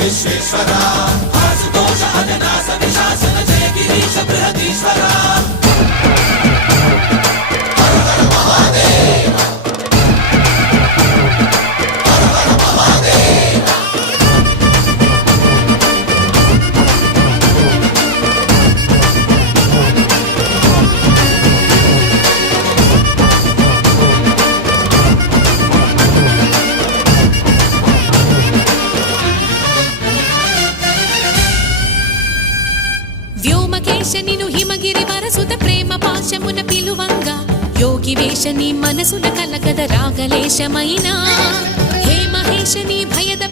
విశ్వేశ్వరా ఆశుతోష అజనాస విశాసన జయ గిరీశ బృహదీశ్వరా వ్యోమకేశనిను హిమగిరి వరసుత ప్రేమ పాశమున పిలువంగా యోగి వేషని మనసున కలకద రాగలేశమైనా హే మహేశని భయద